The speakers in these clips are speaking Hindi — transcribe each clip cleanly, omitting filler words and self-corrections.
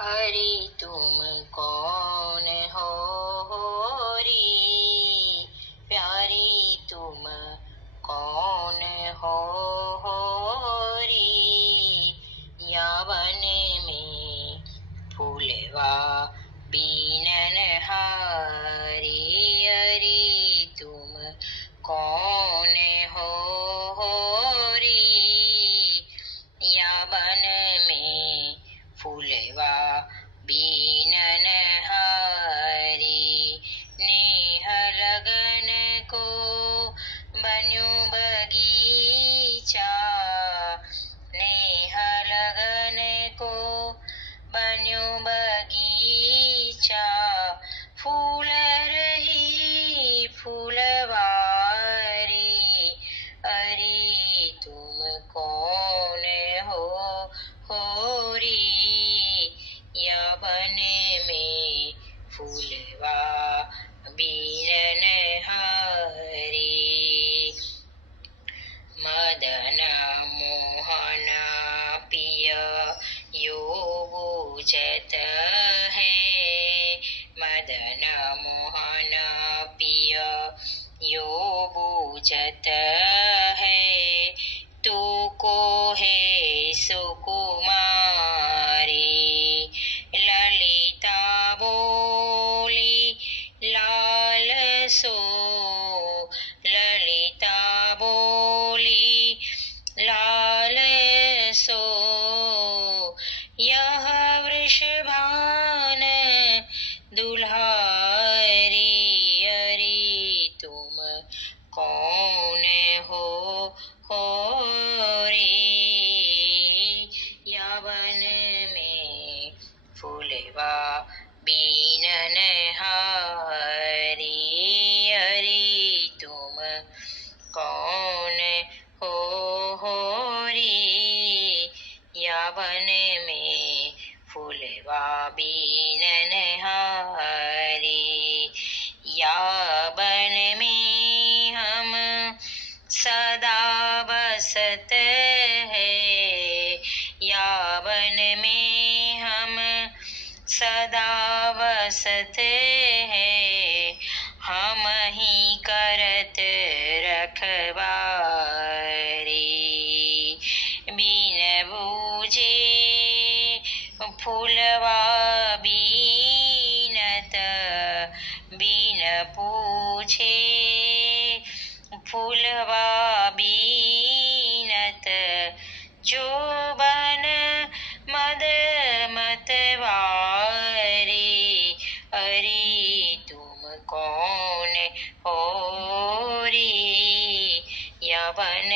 अरे तुम कौन हो रे प्यारी, तुम कौन हो रे। या वन में फूलवा बीनन हारी, अरे तुम कौन हो रे। या वन में फूलवा बीनन हारी। नेह लगन को बन्यो बगीचा, नेह लगन को बन्यो बगीचा। फूल रही फूलवारी, अरे तुम कौन हो रे। या वन में फूलवा बीनन हारी। मदन मोहन पिय यो बूझत है, मदन मोहन पिय यो बूझत है। तू को है सुकुमारी, ललिता बोली लाल सो, ललिता बोली लाल सो। यह वृषभान दुल्हारी, अरे तुम कौन हो रे। या वन में फूलवा बीनन हारी, अरे तुम कौन हो रे। या वन में फूलवा बीनन हारी। या वन में हम सदा बसत है, या वन में हम सदा बसत है। हम ही करत रखवारी, बिन बूझे फूलवा बीनत, बिन पूछे फूलवा बीनत। जो बन मद मतवारे, अरे तुम कौन हो रे। या वन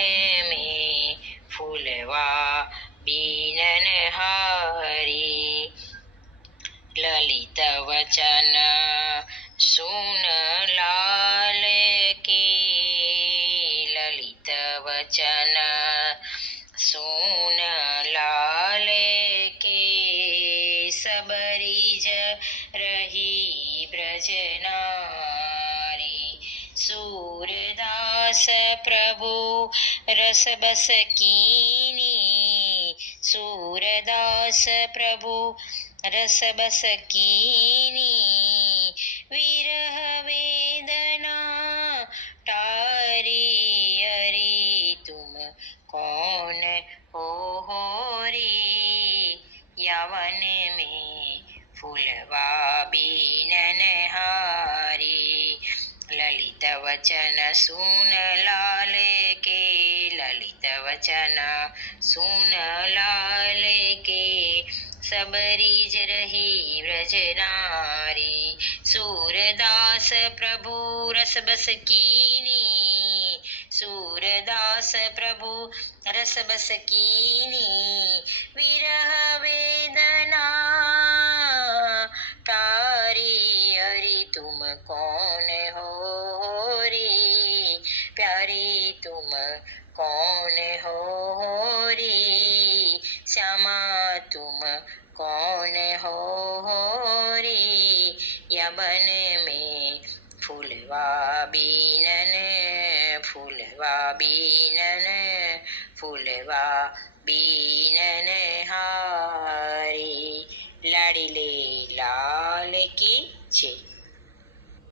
में फूलवा बीनन हारी। ललित वचन सुन लाल के, ललित वचन सुन लाल के। सबरीज रही ब्रज नारी, सूरदास प्रभु रस बस कीनी, सूरदास प्रभु रस बस कीनी। विरह वेदना टारी, अरे तुम कौन हो रे। या वन में फूलवा बीनन हारी। ललित वचन सुन लाल के, ललित वचन सुन लाल के। सबरीज रही ब्रज नारी, सूरदास प्रभु रस बस कीनी, सूरदास प्रभु रस बस कीनी। विरह वेदना टारी, अरे तुम कौन हो रे। प्यारी तुम कौन हो रे। श्यामा तुम कौन हो रे। या वन में फूलवा बीनन, फूलवा बीनन, फूलवा बीनन हारी। लाड़ी ले लाल की जय।